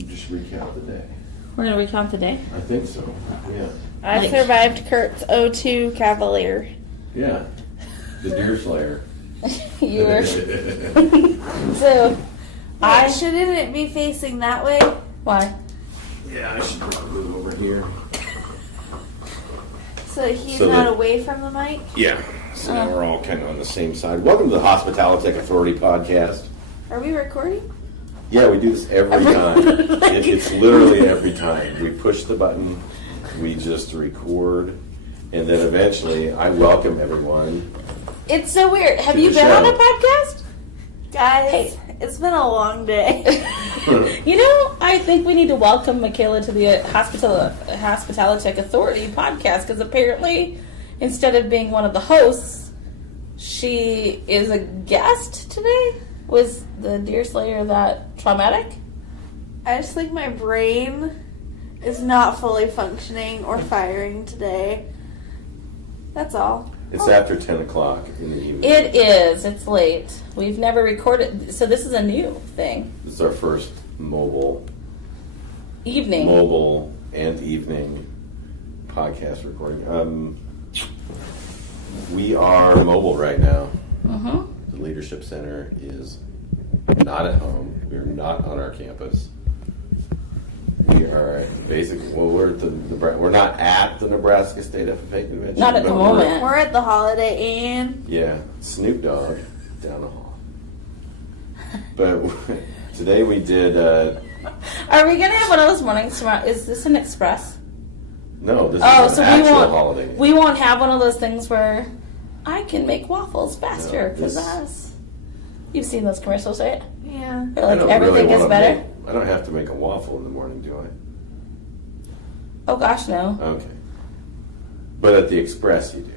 Just recount the day. We're going to recount the day? I think so, yeah. I survived Kurt's 0-2 Cavalier. Yeah, the deer slayer. You were. So, Shouldn't it be facing that way? Why? Yeah, I should probably move over here. So he's So not that- away from the mic? Yeah, so now we're all kind of on the same side. Welcome to the Hospitality Authority podcast. Are we recording? Yeah, we do this every time. It's literally every time. We push the button, we just record, and then eventually I welcome everyone. It's so weird. Have To you the been on a show. podcast? Guys, Hey. it's been a long day. You know, I think we need to welcome Michaela to the Hospitality Authority podcast because apparently, instead of being one of the hosts, she is a guest today. Was the deer slayer that traumatic? I just think my brain is not fully functioning or firing today. That's all. It's after 10 o'clock in the evening. It is. It's late. We've never recorded, so this is a new thing. This is our first mobile Evening. and evening podcast recording. We are mobile right now. Mm-hmm. The Leadership Center is not at home. We're not on our campus. We are basically, well, we're not at the Nebraska State FFA Convention. Not at the but moment. We're at the Holiday Inn. Yeah, Snoop Dogg down the hall. But today we did, Are we gonna have one of those mornings tomorrow? Is this an express? no, this Oh, is so an we actual won't. holiday. We won't have one of those things where I can make waffles faster No, because this- you've seen those commercials, right? Yeah. Where, I like don't everything really is wanna better. I don't have to make a waffle in the morning, do I? Oh gosh, no. Okay. But at the Express you do.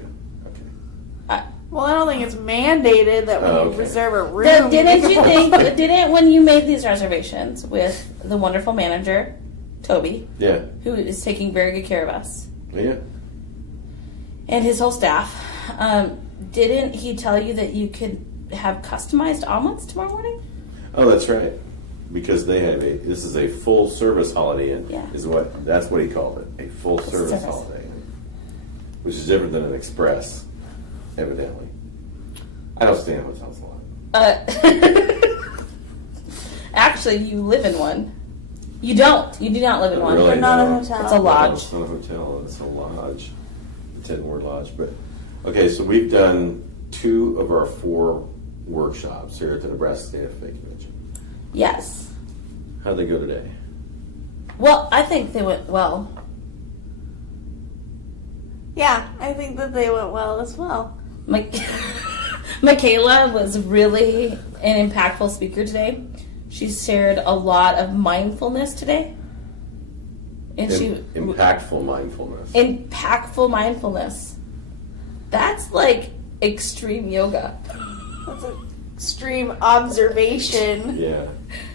Okay. Well, I don't think it's mandated that we Oh, okay. reserve a room. Didn't you think? Didn't when you made these reservations with the wonderful manager, Toby, Yeah. who is taking very good care of us Yeah. and his whole staff? Didn't he tell you that you could have customized omelets tomorrow morning? Oh, that's right. Because they have this is a full service Holiday Inn. Yeah. That's what he called it. A full service Service. Holiday Inn. Which is different than an Express, evidently. I don't stay in hotels a lot. Actually, you live in one. You don't. You do not live in one. Really, We're not a no. hotel. It's a lodge. No, it's not a hotel, it's a lodge. The 10-word lodge. But okay, so we've done 2 of our 4 workshops here at the Nebraska State FFA Convention. Yes. How'd they go today? Well, I think they went well. Yeah, I think that they went well as well. Michaela was really an impactful speaker today. She shared a lot of mindfulness today. And Impactful mindfulness. impactful mindfulness. That's like extreme yoga. That's an extreme observation. Yeah.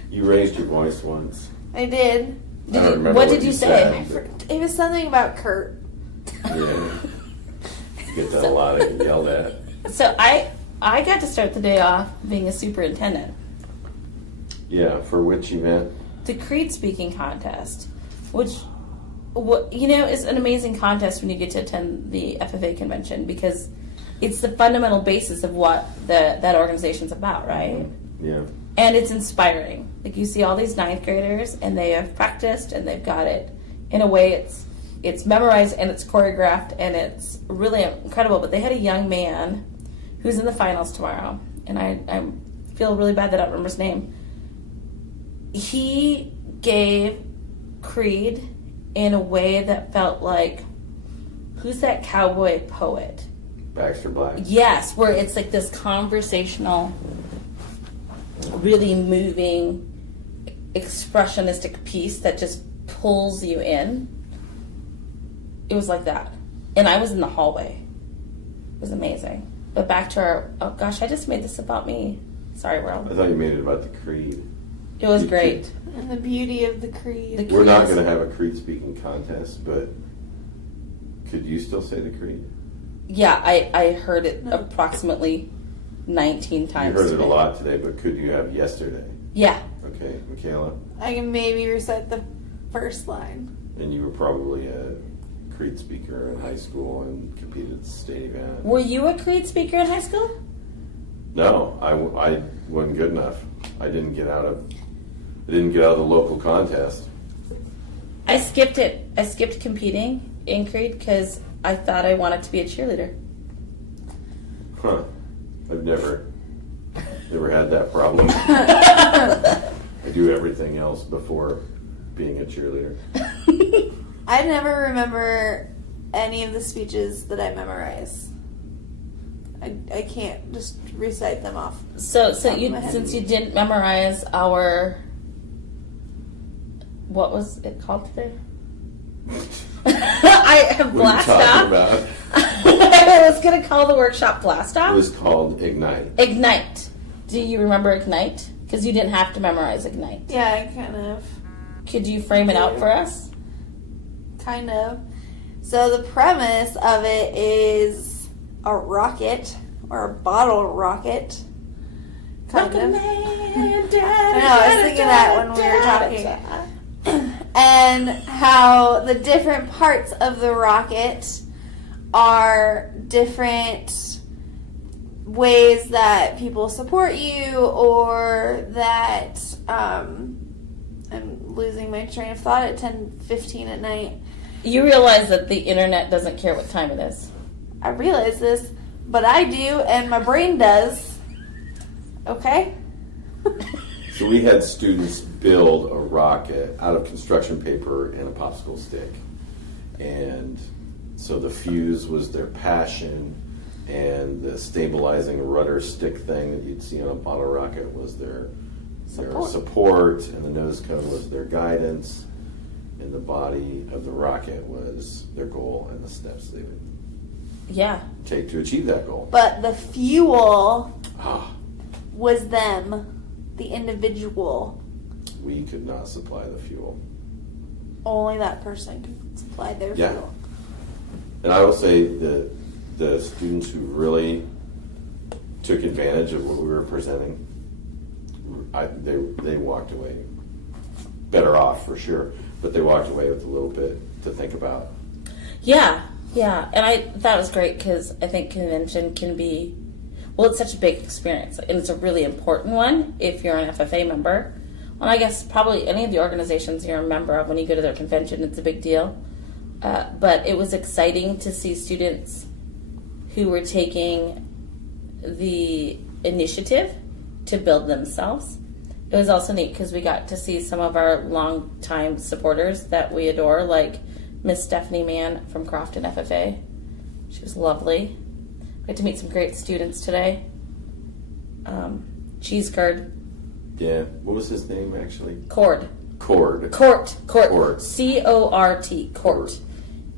You raised your voice once. I did. I don't remember What did you say? said, It was something about Kurt. but yeah. You get that a lot and get yelled at. So I got to start the day off being a superintendent. Yeah, for which event? The Creed speaking contest, which is an amazing contest when you get to attend the FFA convention because it's the fundamental basis of what that organization's about, right? Yeah. And it's inspiring. Like you see all these 9th graders and they have practiced and they've got it in a way it's memorized and it's choreographed and it's really incredible. But they had a young man who's in the finals tomorrow, and I feel really bad that I don't remember his name. He gave Creed in a way that felt like, who's that cowboy poet? Baxter Black. Yes, where it's like this conversational, really moving, expressionistic piece that just pulls you in. It was like that. And I was in the hallway. It was amazing. But back to oh gosh, I just made this about me. Sorry, I world. thought you made it about the Creed. It was great. And the beauty of the Creed. We're not going to have a Creed speaking contest, but could you still say the Creed? Yeah, I heard it approximately 19 times. You heard it a today. lot today, but could you have yesterday? Yeah. Okay, Michaela? I can maybe recite the first line. And you were probably a Creed speaker in high school and competed at the state event. Were you a Creed speaker in high school? No, I wasn't good enough. I didn't get out of the local contest. I skipped it. I skipped competing in Creed because I thought I wanted to be a cheerleader. Huh. I've never had that problem. I do everything else before being a cheerleader. I never remember any of the speeches that I memorize. I can't just recite them off. So since you didn't memorize our, what was it called today? I have blast What are you off. talking about? I was gonna call the workshop blast off. It was called Ignite. Ignite. Do you remember Ignite? Because you didn't have to memorize Ignite. Yeah, I kind of. Could you frame it out for us? Kind of. So the premise of it is a rocket or a bottle rocket. Kind of. I know, I was thinking that when we were talking. And how the different parts of the rocket are different ways that people support you, or that I'm losing my train of thought at 10:15 at night. You realize that the internet doesn't care what time it is. I realize this, but I do, and my brain does. Okay? So we had students build a rocket out of construction paper and a popsicle stick. And so the fuse was their passion, and the stabilizing rudder stick thing that you'd see on a bottle rocket was their support, and the nose cone was their guidance, and the body of the rocket was their goal and the steps they would take to achieve that goal. But the fuel Ah, was them, the individual. we could not supply the fuel. Only that person could supply their Yeah. fuel. And I will say that the students who really took advantage of what we were presenting, they walked away better off for sure, but they walked away with a little bit to think about. Yeah, and I that was great because I think convention can be, well, it's such a big experience, and it's a really important one if you're an FFA member. Well, I guess probably any of the organizations you're a member of, when you go to their convention, it's a big deal. But it was exciting to see students who were taking the initiative to build themselves. It was also neat because we got to see some of our longtime supporters that we adore, like Miss Stephanie Mann from Crofton FFA. She was lovely. We got to meet some great students today. Cheese curd. Yeah, what was his name actually? Cord. Cord. Cort. Cort. C-O-R-T. Cort.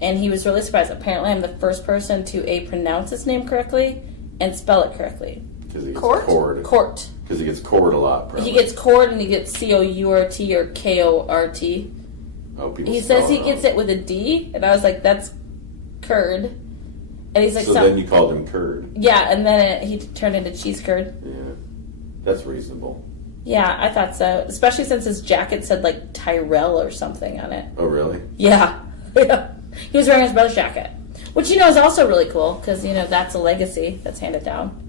And he was really surprised. Apparently I'm the first person to pronounce his name correctly and spell it correctly. Because he gets Cort? cord. Cort. Because he gets cord a lot, probably. He gets cord and he gets C-O-U-R-T or K-O-R-T. Oh, people He spell says he wrong. gets it with a D, and I was like, that's curd. And he's like, So then you called him curd. yeah, and then he turned into cheese curd. Yeah, that's reasonable. Yeah, I thought so. Especially since his jacket said like Tyrell or something on it. Oh, really? Yeah. He was wearing his brother's jacket, which, is also really cool because, that's a legacy that's handed down.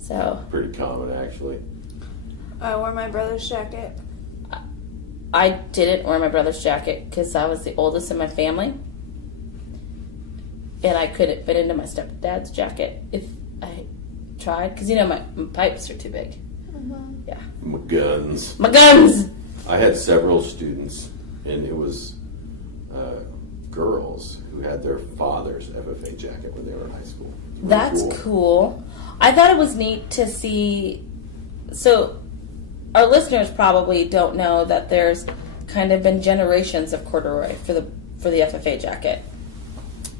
So Pretty common, actually. I wore my brother's jacket. I didn't wear my brother's jacket because I was the oldest in my family. And I couldn't fit into my stepdad's jacket if I tried. Because, my pipes are too big. Yeah. My guns. My guns! I had several students, and it was girls who had their father's FFA jacket when they were in high school. Really That's cool. I thought it was neat to see. So, our listeners probably don't know that there's kind of been generations of corduroy for the FFA jacket.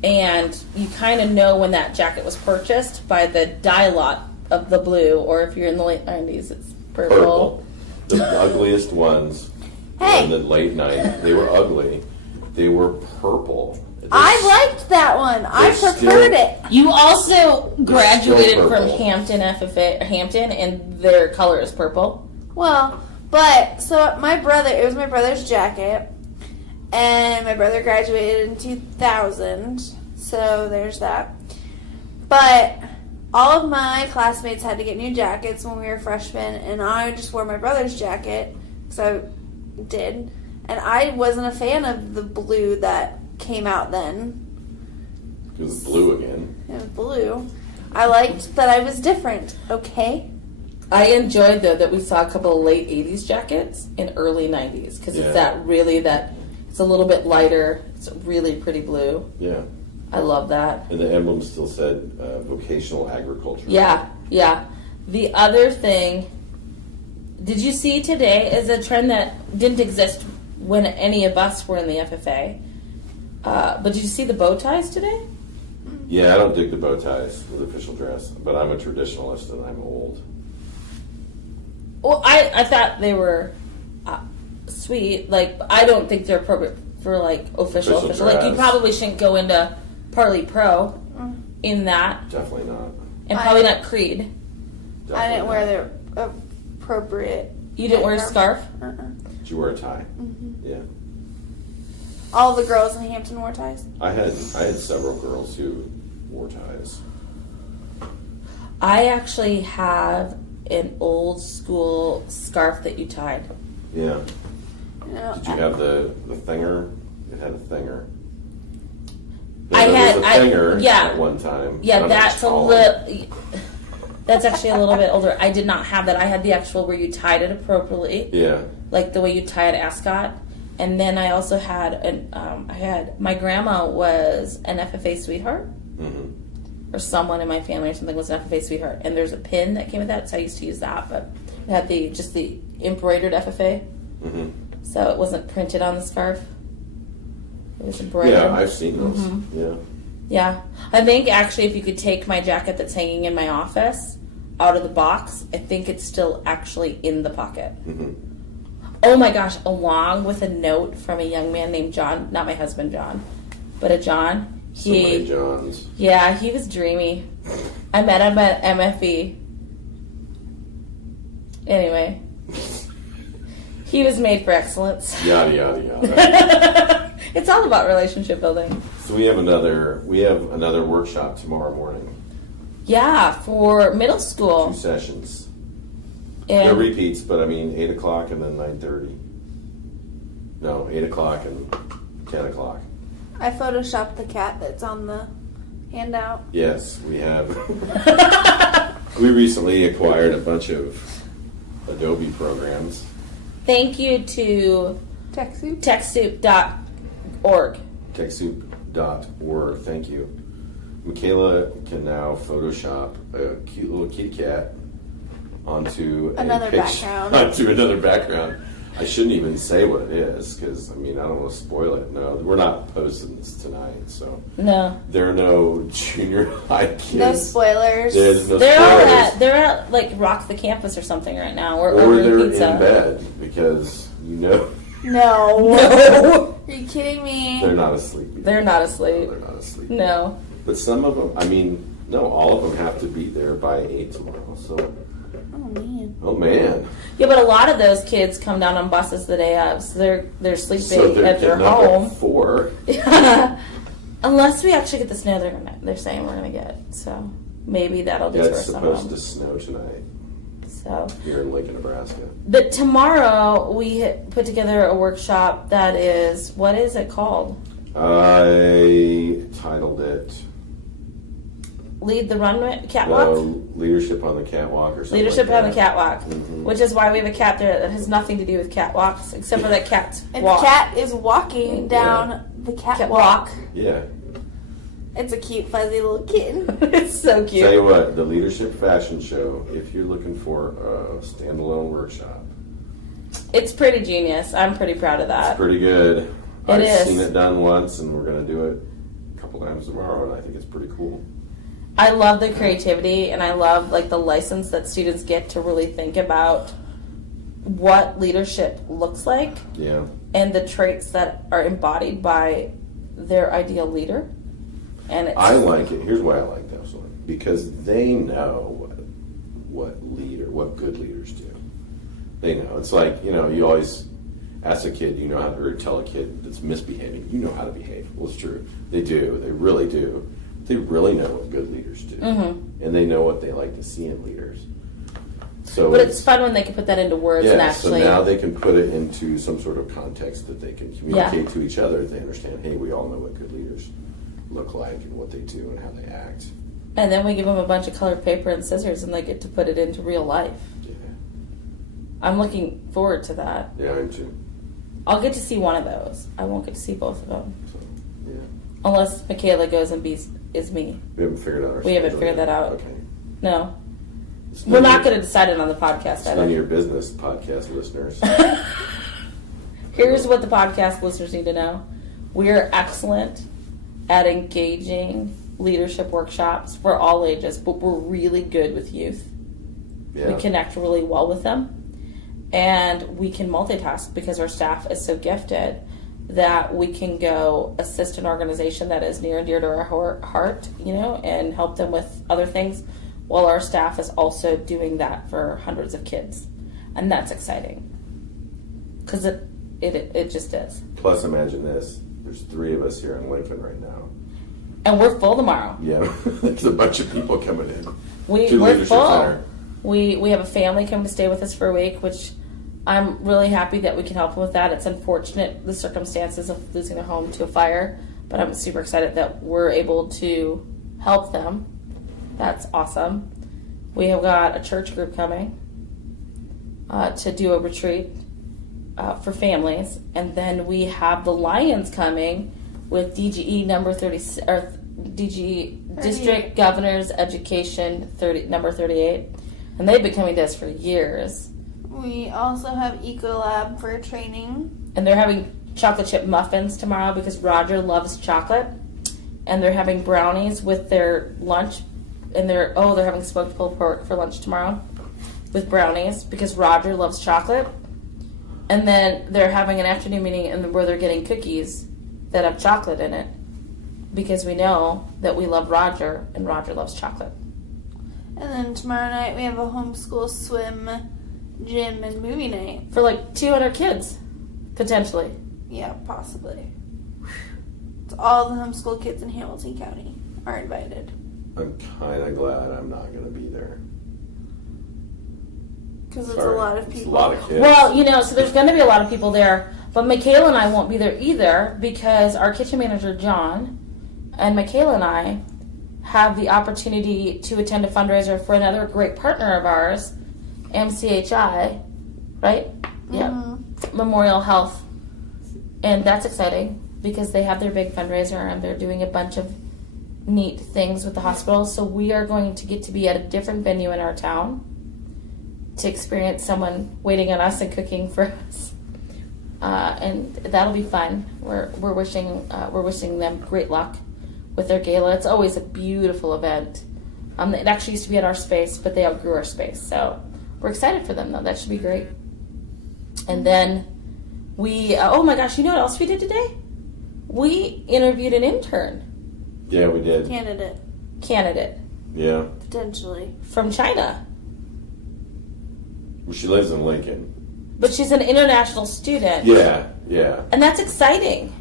And you kind of know when that jacket was purchased by the dye lot of the blue, or if you're in the late 90s, it's purple. The ugliest ones Hey. in the late 90s. They were ugly. They were purple. I liked that one. I They're preferred still- it. You also graduated still from purple. Hampton FFA, and their color is purple. Well, But, so it was my brother's jacket, and my brother graduated in 2000, so there's that. But all of my classmates had to get new jackets when we were freshmen, and I just wore my brother's jacket, so I did. And I wasn't a fan of the blue that came out then. It was blue again. It was blue. I liked that I was different, okay? I enjoyed, though, that we saw a couple of late 80s jackets in early 90s, because it's it's a little bit lighter. It's really pretty blue. Yeah. I love that. And the emblem still said vocational agriculture. Yeah, yeah. The other thing, did you see today is a trend that didn't exist when any of us were in the FFA. But did you see the bow ties today? Yeah, I don't dig the bow ties with official dress, but I'm a traditionalist and I'm old. Well, I thought they were sweet. Like, I don't think they're appropriate for, like, official. Like, you probably shouldn't go into Parley Pro in that. Definitely not. And probably not Creed. Definitely I didn't wear not. the appropriate. You didn't wear a scarf? Did you wear a tie? Mm-hmm. Yeah. All the girls in Hampton wore ties. I had several girls who wore ties. I actually have an old school scarf that you tied. Yeah. No, Did you have the thinger? It had a thinger. I There was a thinger yeah. at one time. Yeah, that's a little. That's actually a little bit older. I did not have that. I had the actual where you tied it appropriately. Yeah. Like the way you tie an ascot. And then I also had my grandma was an FFA sweetheart. Mm-hmm. Or someone in my family or something was an FFA sweetheart. And there's a pin that came with that, so I used to use that. But it had the embroidered FFA. Mm-hmm. So it wasn't printed on the scarf. It was embroidered. Yeah, I've seen those. Mm-hmm. Yeah. Yeah. I think actually if you could take my jacket that's hanging in my office out of the box, I think it's still actually in the pocket. Mm-hmm. Oh my gosh, along with a note from a young man named John, not my husband John, but a John. So many Johns. Yeah, he was dreamy. I met him at MFE. Anyway. He was made for excellence. Yada, yada, yada. It's all about relationship building. So we have another workshop tomorrow morning. Yeah, for middle school. 2 sessions. And No repeats, but I mean 8 o'clock and then 9:30. No, 8 o'clock and 10 o'clock. I photoshopped the cat that's on the handout. Yes, we have. We recently acquired a bunch of Adobe programs. Thank you to TechSoup. TechSoup.org. TechSoup.org. Thank you. Michaela can now Photoshop a cute little kitty cat onto Another background. Onto another background. I shouldn't even say what it is because I don't want to spoil it. No, we're not posting this tonight, so No. there are no junior high kids. No spoilers. There's no They're at like Rock the Campus or something right now. Or they're pizza. in bed because No. No. Are you kidding me? they're not asleep. They're not asleep. No, they're not asleep. No. But some of them, no, all of them have to be there by 8 tomorrow. So, Oh man. oh man. Yeah, but a lot of those kids come down on buses the day of, so they're sleeping So they're at their getting up home. at 4. Unless we actually get the snow they're saying we're gonna get, so maybe that'll Yeah, deter it's some of supposed them. to snow tonight So, here in Lincoln, Nebraska. but tomorrow we put together a workshop that is, what is it called? I titled it Lead the Runway Catwalk. Leadership on the Catwalk or something. Leadership like on the that. catwalk, Mhm. which is why we have a cat there that has nothing to do with catwalks, except for that cats And walk. the cat is walking down the catwalk. Yeah. It's a cute, fuzzy little kitten. It's so cute. Tell you what, the Leadership Fashion Show, if you're looking for a standalone workshop, It's pretty genius. I'm pretty proud of that. it's pretty good. I've is. seen it done once, and we're going to do it a couple times tomorrow, and I think it's pretty cool. I love the creativity, and I love like the license that students get to really think about what leadership looks like Yeah. and the traits that are embodied by their ideal leader. And it's, I like it. Here's why I like this one. Because they know what good leaders do. They know. It's like, you always ask a kid, or tell a kid that's misbehaving, you know how to behave. Well, it's true. They do. They really do. They really know what good leaders do. Mm-hmm. And they know what they like to see in leaders. So, but it's fun when they can put that into words and actually. So now they can put it into some sort of context that they can communicate to each other. They understand, hey, we all know what good leaders look like and what they do and how they act. And then we give them a bunch of colored paper and scissors and they get to put it into real life. Yeah. I'm looking forward to that. Yeah, I am too. I'll get to see one of those. I won't get to see both of them. So, yeah. Unless Michaela goes and is me. We haven't figured out our We haven't schedule figured yet. that out. Okay. No. We're not going to decide it on the podcast. It's none of your business, podcast listeners. Here's what the podcast listeners need to know. We're excellent at engaging leadership workshops for all ages, but we're really good with youth. Yeah. We connect really well with them. And we can multitask because our staff is so gifted that we can go assist an organization that is near and dear to our heart, and help them with other things, while our staff is also doing that for hundreds of kids. And that's exciting. Because it just is. Plus, imagine this. There's 3 of us here in Lincoln right now. And we're full tomorrow. Yeah, there's a bunch of people coming in. We're full. We have a family coming to stay with us for a week, which I'm really happy that we can help them with that. It's unfortunate, the circumstances of losing their home to a fire, but I'm super excited that we're able to help them. That's awesome. We have got a church group coming to do a retreat for families, and then we have the Lions coming with DGE number 30 or DGE District Governor's Education number 38, and they've been coming to us for years. We also have Ecolab for training, and they're having chocolate chip muffins tomorrow because Roger loves chocolate, and they're having brownies with their lunch. And they're having smoked pulled pork for lunch tomorrow with brownies because Roger loves chocolate. And then they're having an afternoon meeting where they're getting cookies that have chocolate in it because we know that we love Roger and Roger loves chocolate. And then tomorrow night we have a homeschool swim, gym, and movie night. For like 200 kids, potentially. Yeah, possibly. So all the homeschool kids in Hamilton County are invited. I'm kind of glad I'm not going to be there. Because it's a lot of people. It's a lot of kids. Well, so there's going to be a lot of people there. But Michaela and I won't be there either because our kitchen manager, John, and Michaela and I have the opportunity to attend a fundraiser for another great partner of ours, MCHI, right? Yeah. Memorial Health. And that's exciting because they have their big fundraiser and they're doing a bunch of neat things with the hospital. So we are going to get to be at a different venue in our town to experience someone waiting on us and cooking for us, and that'll be fun. We're wishing them great luck with their gala. It's always a beautiful event. It actually used to be at our space, but they outgrew our space, so we're excited for them though. That should be great. And then we oh my gosh, you know what else we did today? We interviewed an intern. Yeah, we did. Candidate. Yeah. Potentially. From China. Well, she lives in Lincoln. But she's an international student. Yeah. And that's exciting.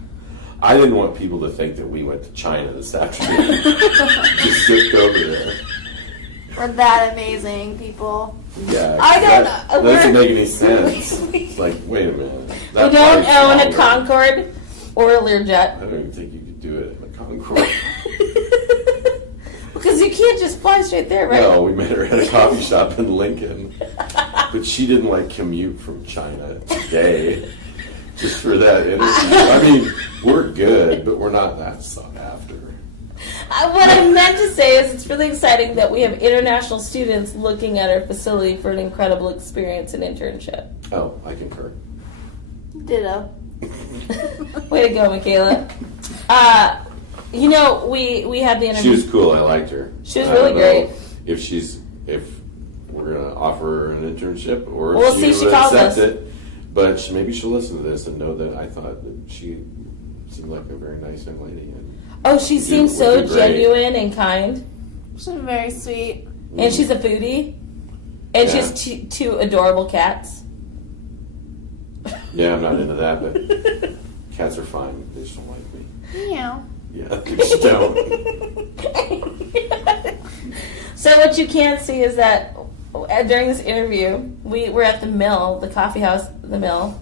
I didn't want people to think that we went to China this afternoon. Just sit over there. We're that amazing, people. Yeah. I don't that know. doesn't make any sense. It's like, wait a minute. We don't own a Concorde or a Learjet. I don't even think you could do it in a Concorde. Because you can't just fly straight there, right? No, we met her at a coffee shop in Lincoln. But she didn't commute from China today just for that interview. I mean, we're good, but we're not that sought after. What I meant to say is it's really exciting that we have international students looking at our facility for an incredible experience and internship. Oh, I concur. Ditto. Way to go, Michaela. We had the interview. She was cool. I liked her. She was really great. If we're gonna offer her an internship, or We'll if see if she she would calls accept us. it. But maybe she'll listen to this and know that I thought that she seemed like a very nice young lady. And she seems so genuine and kind. She's very sweet. And she's a foodie. And she has two adorable cats. Yeah, I'm not into that, but cats are fine. They just don't like me. Meow. Yeah, they just don't. So what you can't see is that during this interview, we were at the mill, the coffee house, the mill,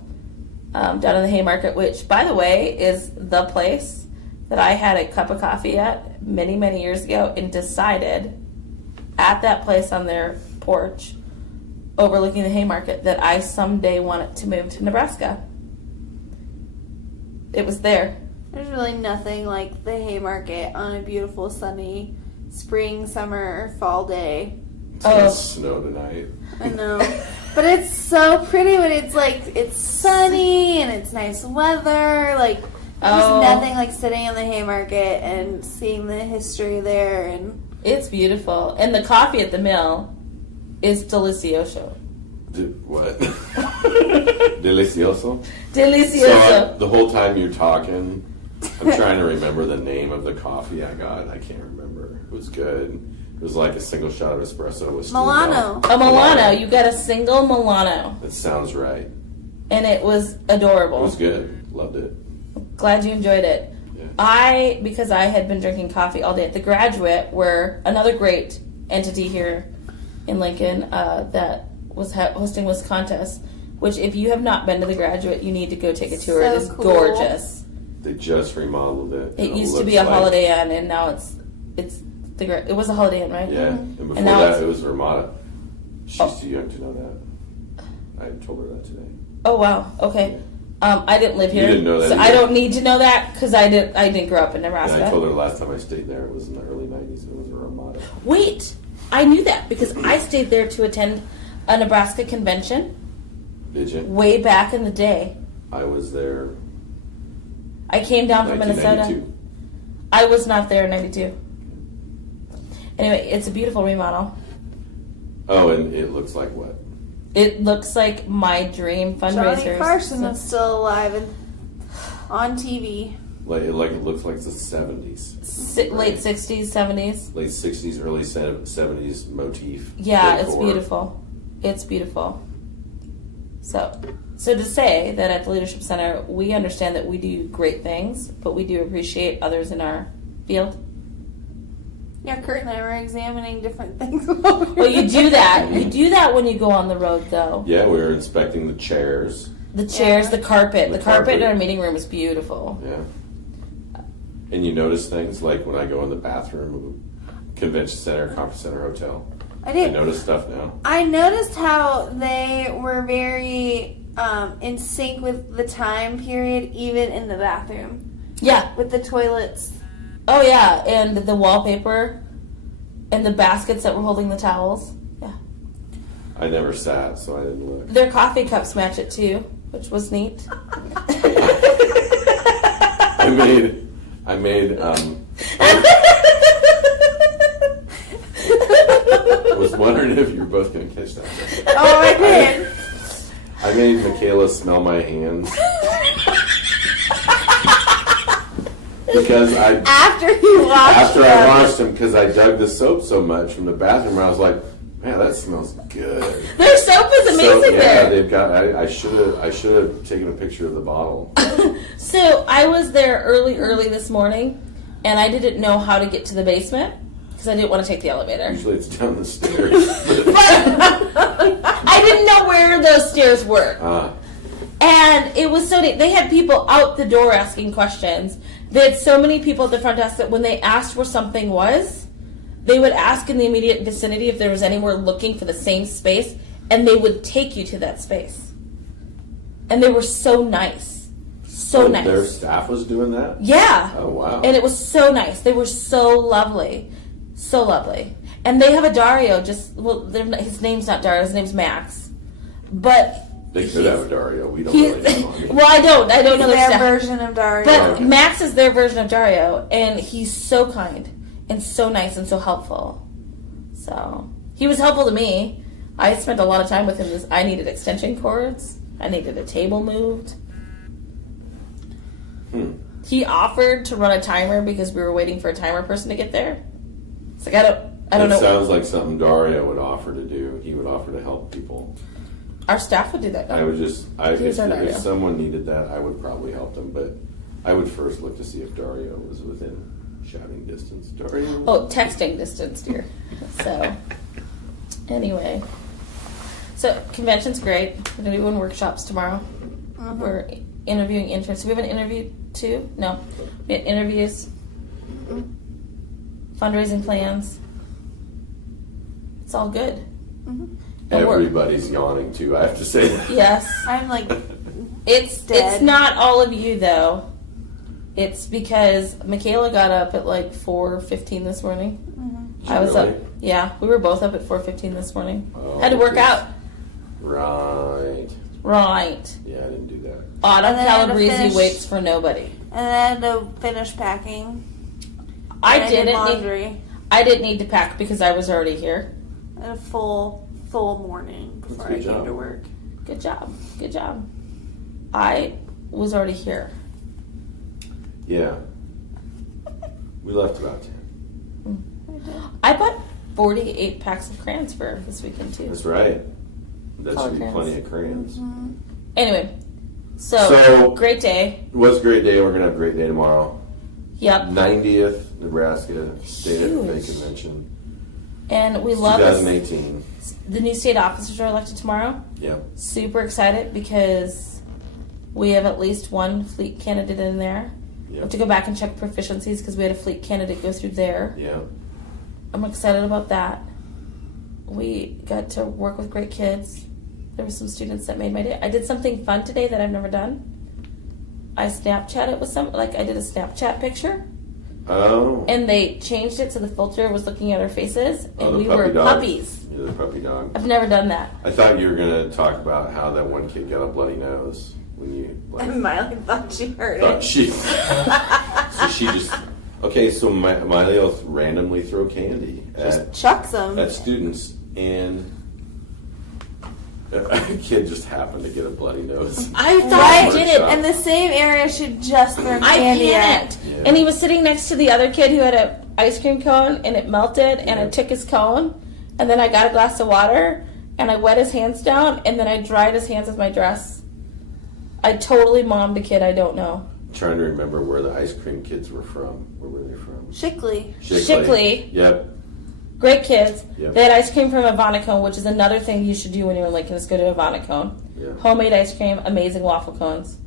down in the Haymarket, which, by the way, is the place that I had a cup of coffee at many, many years ago and decided at that place on their porch overlooking the Haymarket that I someday wanted to move to Nebraska. It was there. There's really nothing like the Haymarket on a beautiful sunny spring, summer, or fall day. It's gonna snow tonight. I know. But it's so pretty when it's sunny and it's nice weather. Like, there's nothing like sitting in the Haymarket and seeing the history there. And it's beautiful. And the coffee at the mill is delicioso. What? Delicioso? Delicioso. So the whole time you're talking, I'm trying to remember the name of the coffee I got. I can't remember. It was good. It was like a single shot of espresso with steamed Milano. milk. A Milano. You got a single Milano. That sounds right. And it was adorable. It was good. Loved it. Glad you enjoyed it. Yeah. Because I had been drinking coffee all day at the Graduate, where another great entity here in Lincoln that was hosting this contest, which if you have not been to the Graduate, you need to go take a tour. So it is cool. Gorgeous. They just remodeled it. It used to be a Holiday Inn, and now it was a Holiday Inn, right? Yeah, and before And now that it was Ramada. She's too young to know that. I told her that today. Oh wow. Okay. I didn't live here, didn't know that so either. I don't need to know that because I didn't grow up in Nebraska. And I told her last time I stayed there, it was in the early 90s. It was a Ramada. Wait, I knew that because I stayed there to attend a Nebraska convention Did you? way back in the day. I was there. I came down from Minnesota. 1992. I was not there in '92. Anyway, it's a beautiful remodel. Oh, and it looks like what? It looks like my dream fundraiser. Johnny Carson is still alive and on TV. Like it looks like the 70s. Late '60s, '70s. Late 60s, early 70s motif. Yeah, it's decor. beautiful. It's beautiful. So to say that at the Leadership Center, we understand that we do great things, but we do appreciate others in our field. Yeah, Kurt and I were examining different things. Well, you do that. You do that when you go on the road, though. Yeah, we were inspecting the chairs. The chairs, the carpet. The The carpet carpet. in our meeting room is beautiful. Yeah. And you notice things like when I go in the bathroom of a convention center, conference center, hotel. I I did. notice stuff now. I noticed how they were very in sync with the time period, even in the bathroom, Yeah. with the toilets. Oh, yeah. And the wallpaper and the baskets that were holding the towels. Yeah. I never sat, so I didn't look. Their coffee cups match it, too, which was neat. I made I was wondering if you were both going to catch that. Oh, I did. I made Michaela smell my hands. Because After you washed after I them. washed them, because I dug the soap so much from the bathroom, I was like, man, that smells good. Their soap is amazing So, yeah, there. they've got. I should have taken a picture of the bottle. So I was there early this morning, and I didn't know how to get to the basement because I didn't want to take the elevator. Usually it's down the stairs. I didn't know where those stairs were. And it was so neat. They had people out the door asking questions. They had so many people at the front desk that when they asked where something was, they would ask in the immediate vicinity if there was anywhere looking for the same space, and they would take you to that space. And they were so nice. So nice. Their staff was doing that? Yeah. Oh, wow. And it was so nice. They were so lovely. So lovely. And they have a Dario, his name's not Dario, his name's Max. But They could have a Dario. We don't really know. well, I don't know He's their their staff. version of Dario. But Okay. Max is their version of Dario, and he's so kind and so nice and so helpful. So he was helpful to me. I spent a lot of time with him. I needed extension cords. I needed a table moved. He offered to run a timer because we were waiting for a timer person to get there. It's like I don't That know. sounds like something Dario would offer to do. He would offer to help people. Our staff would do that. I would just, Here's our Dario. if someone needed that, I would probably help them, but I would first look to see if Dario was within shouting distance. Dario? Oh, texting distance, dear. So, anyway. So, convention's great. We're going to be doing workshops tomorrow. We're interviewing interns. So we have an interview too? No. We have interviews, fundraising plans. It's all good. And Everybody's yawning too, I have to say. Yes. I'm like, It's dead. not all of you though. It's because Michaela got up at like 4:15 this morning. I was Really? up. Yeah, we were both up at 4:15 this morning. Oh, Had to work because- out. Right. Right. Yeah, I didn't do that. Autumn And then I had to Calabrese finish- waits for nobody. and then I had to finish packing. I And did didn't. laundry. I didn't need to pack because I was already here. I had a full morning before That's a I good came job. to work. Good job. Good job. I was already here. Yeah. We left about 10. I bought 48 packs of crayons for this weekend too. That's right. That Color should be crayons. plenty of crayons. Anyway, so So- great day. It was a great day. We're going to have a great day tomorrow. Yep. 90th Nebraska State FFA Huge. Convention. And we love this. 2018. The new state officers are elected tomorrow. Yeah. Super excited because we have at least one fleet candidate in there. We Yeah. have to go back and check proficiencies because we had a fleet candidate go through there. Yeah. I'm excited about that. We got to work with great kids. There were some students that made my day. I did something fun today that I've never done. I Snapchatted with I did a Snapchat picture, Oh. and they changed it so the filter was looking at our faces, and Oh, the we puppy were dog. puppies. Yeah, the puppy dog. I've never done that. I thought you were going to talk about how that one kid got a bloody nose when you And Miley thought she heard thought it. she. So she just. Okay, so Miley will randomly throw candy at Chucks them. students, and a kid just happened to get a bloody nose. I thought Right, I did it, and the same area should just throw I candy at. panicked. Yeah. And he was sitting next to the other kid who had a ice cream cone, and it melted, and I Yeah. took his cone, and then I got a glass of water, and I wet his hands down, and then I dried his hands with my dress. I totally mommed a kid I don't know. Trying to remember where the ice cream kids were from. Where were they from? Shickley. Shickley. Yep. Great kids. Yep. They had ice cream from Ivana, which is another thing you should do when you're in Lincoln is go to Ivana. Yeah. Homemade ice cream, amazing waffle cones.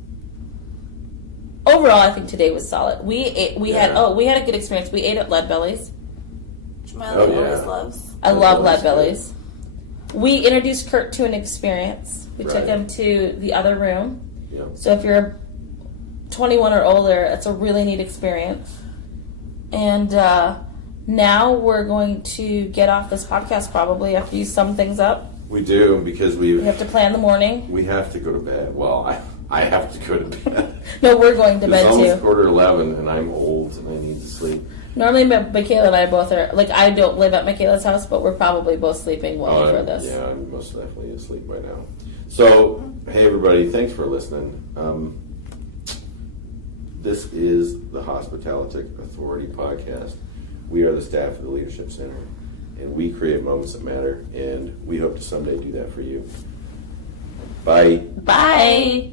Overall, I think today was solid. We had a good experience. We ate at Lead Bellies. Which Miley Oh, yeah. always loves. I Lead love Bellies, Lead Bellies. We introduced Kurt to an experience. We took Right. him to the other room. Yeah. So if you're 21 or older, it's a really neat experience. And now we're going to get off this podcast probably after you sum things up. We do because We have to plan the morning. we have to go to bed. Well, I have to go to bed. No, we're going to It's bed almost too. 11:15, and I'm old and I need to sleep. Normally, Michaela and I both are, I don't live at Michaela's house, but we're probably both sleeping well before this. Yeah, I'm most definitely asleep by now. So, hey everybody, thanks for listening. This is the Hospitality Authority podcast. We are the staff of the Leadership Center, and we create moments that matter, and we hope to someday do that for you. Bye. Bye.